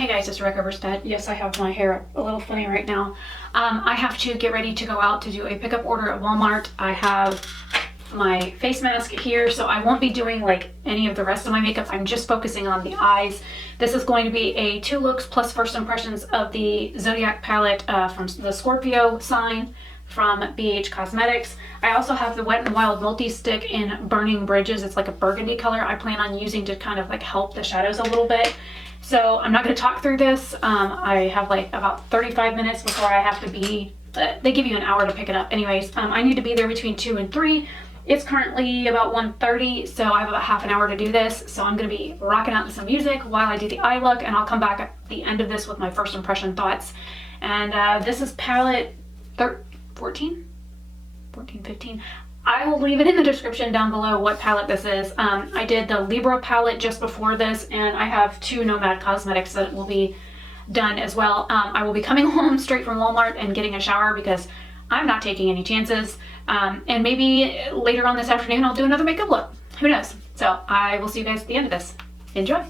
Hey guys, it's RebeccaLynOberstadt. Yes, I have my hair a little funny right now. I have to get ready to go out to do a pickup order at Walmart. I have my face mask here, so I won't be doing like any of the rest of my makeup. I'm just focusing on the eyes. This is going to be a 2 looks plus first impressions of the Zodiac palette from the Scorpio sign from BH Cosmetics. I also have the Wet n Wild multi-stick in Burning Bridges. It's like a burgundy color I plan on using to kind of like help the shadows a little bit. So I'm not going to talk through this. I have like about 35 minutes before I have to be, they give you an hour to pick it up. Anyways, I need to be there between 2 and 3. It's currently about 1:30, so I have about half an hour to do this. So I'm going to be rocking out to some music while I do the eye look, and I'll come back at the end of this with my first impression thoughts. And this is palette 14, 15. I will leave it in the description down below what palette this is. I did the Libra palette just before this, and I have 2 Nomad Cosmetics that will be done as well. I will be coming home straight from Walmart and getting a shower because I'm not taking any chances. And maybe later on this afternoon I'll do another makeup look. Who knows? So I will see you guys at the end of this. Enjoy!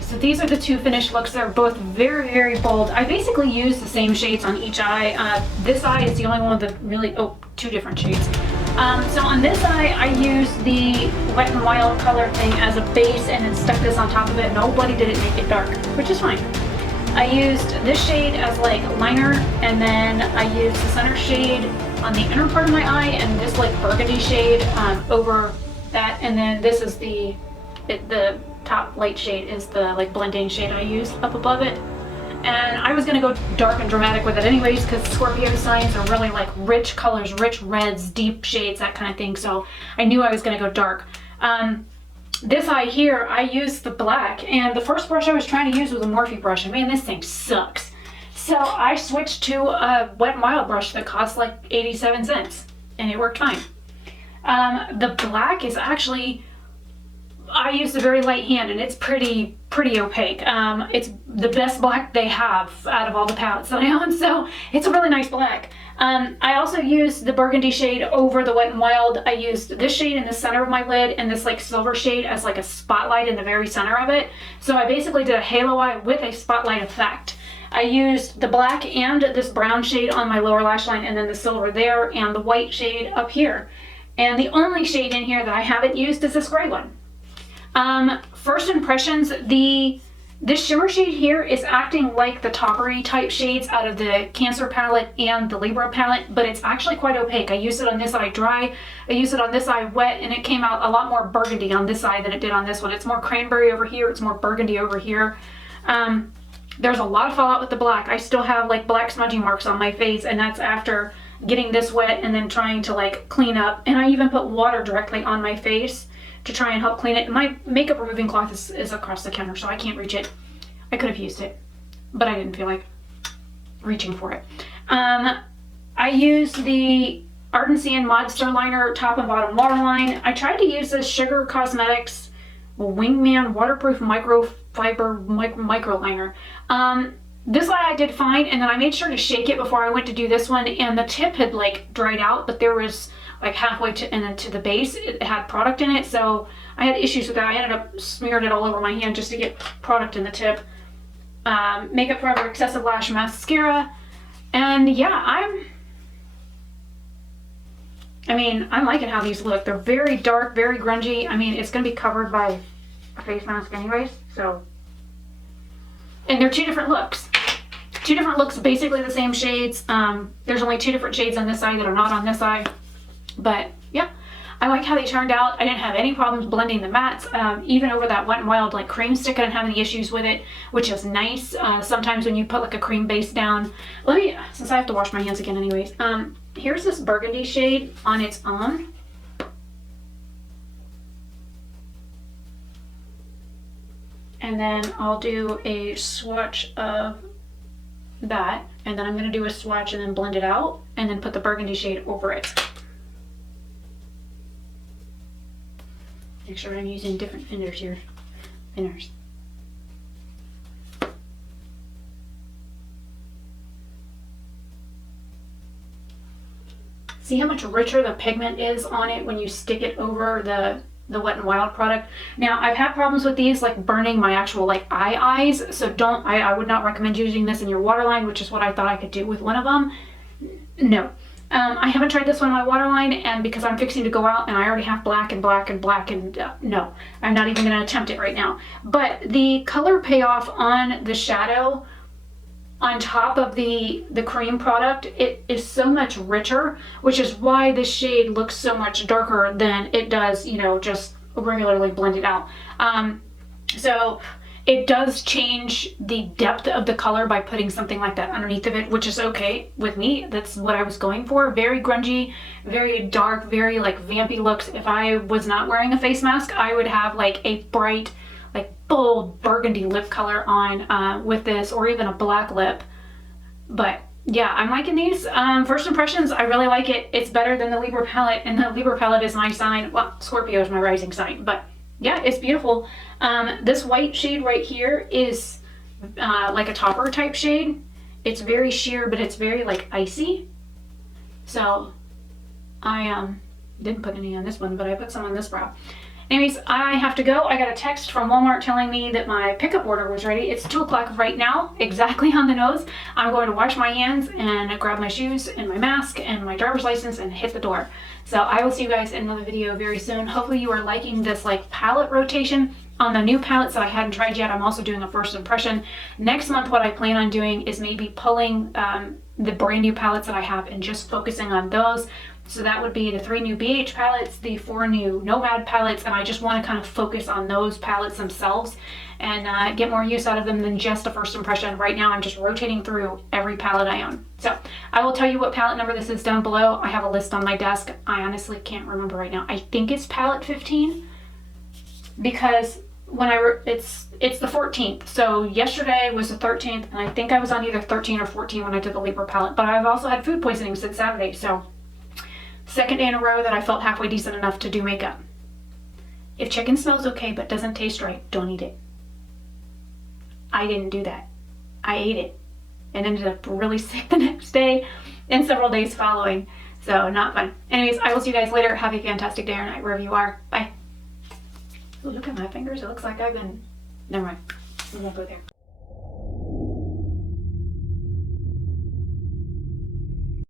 So these are the two finished looks. They're both very, very bold. I basically use the same shades on each eye. This eye is the only one with really, two different shades. So on this eye, I used the Wet n Wild color thing as a base and then stuck this on top of it. Nobody did it make it dark, which is fine. I used this shade as like liner, and then I used the center shade on the inner part of my eye and this like burgundy shade over that, and then this is the top light shade is the like blending shade I used up above it. And I was gonna go dark and dramatic with it anyways, because Scorpio signs are really like rich colors, rich reds, deep shades, that kind of thing. So I knew I was gonna go dark. This eye here, I used the black, and the first brush I was trying to use was a Morphe brush, and man, this thing sucks. So I switched to a Wet n Wild brush that cost like 87 cents, and it worked fine. The black is actually, I used a very light hand, and it's pretty opaque. It's the best black they have out of all the palettes that I own, so it's a really nice black. I also used the burgundy shade over the Wet n Wild. I used this shade in the center of my lid and this like silver shade as like a spotlight in the very center of it. So I basically did a halo eye with a spotlight effect. I used the black and this brown shade on my lower lash line, and then the silver there, and the white shade up here. And the only shade in here that I haven't used is this gray one. First impressions, this shimmer shade here is acting like the toppery type shades out of the Cancer palette and the Libra palette, but it's actually quite opaque. I used it on this eye dry, I used it on this eye wet, and it came out a lot more burgundy on this eye than it did on this one. It's more cranberry over here, it's more burgundy over here. There's a lot of fallout with the black. I still have like black smudging marks on my face, and that's after getting this wet and then trying to like clean up. And I even put water directly on my face to try and help clean it. My makeup removing cloth is across the counter, so I can't reach it. I could have used it, but I didn't feel like reaching for it. I used the Ardency and Modster liner, top and bottom waterline. I tried to use this Sugar Cosmetics Wingman waterproof microfiber micro liner. This eye I did fine, and then I made sure to shake it before I went to do this one, and the tip had like dried out, but there was like halfway to and then to the base it had product in it, so I had issues with that. I ended up smearing it all over my hand just to get product in the tip. Makeup Forever Excessive Lash Mascara, and yeah, I'm liking how these look. They're very dark, very grungy. I mean, it's gonna be covered by a face mask anyways, so. And they're two different looks. Two different looks, basically the same shades. There's only two different shades on this eye that are not on this eye. But yeah, I like how they turned out. I didn't have any problems blending the mattes. Even over that Wet n Wild like cream stick, I didn't have any issues with it, which is nice. Sometimes when you put like a cream base down, since I have to wash my hands again anyways, here's this burgundy shade on its own. And then I'll do a swatch of that, and then I'm going to do a swatch and then blend it out, and then put the burgundy shade over it. Make sure I'm using different thinners here. Thinners. See how much richer the pigment is on it when you stick it over the Wet n Wild product. Now, I've had problems with these like burning my actual like eyes, so I would not recommend using this in your waterline, which is what I thought I could do with one of them. No. I haven't tried this one on my waterline, and because I'm fixing to go out and I already have black and black and black, and no, I'm not even going to attempt it right now. But the color payoff on the shadow on top of the cream product, it is so much richer, which is why this shade looks so much darker than it does, you know, just regularly blended out. So it does change the depth of the color by putting something like that underneath of it, which is okay with me. That's what I was going for. Very grungy, very dark, very like vampy looks. If I was not wearing a face mask, I would have like a bright, like bold burgundy lip color on with this, or even a black lip. But yeah, I'm liking these. First impressions, I really like it. It's better than the Libra palette, and the Libra palette is my sign. Well, Scorpio is my rising sign, but yeah, it's beautiful. This white shade right here is like a topper type shade. It's very sheer, but it's very like icy. So I didn't put any on this one, but I put some on this brow. Anyways, I have to go. I got a text from Walmart telling me that my pickup order was ready. It's 2 o'clock right now, exactly on the nose. I'm going to wash my hands and grab my shoes and my mask and my driver's license and hit the door. So I will see you guys in another video very soon. Hopefully you are liking this like palette rotation on the new palettes that I hadn't tried yet. I'm also doing a first impression. Next month, what I plan on doing is maybe pulling the brand new palettes that I have and just focusing on those. So that would be the 3 new BH palettes, the 4 new Nomad palettes, and I just want to kind of focus on those palettes themselves and get more use out of them than just a first impression. Right now I'm just rotating through every palette I own. So I will tell you what palette number this is down below. I have a list on my desk. I honestly can't remember right now. I think it's palette 15 because when it's the 14th. So yesterday was the 13th, and I think I was on either 13 or 14 when I did the Libra palette, but I've also had food poisoning since Saturday, so second day in a row that I felt halfway decent enough to do makeup. If chicken smells okay but doesn't taste right, don't eat it. I didn't do that. I ate it and ended up really sick the next day and several days following. So not fun. Anyways, I will see you guys later. Have a fantastic day or night wherever you are. Bye. Ooh, look at my fingers. It looks like I've been... Never mind. We won't go there.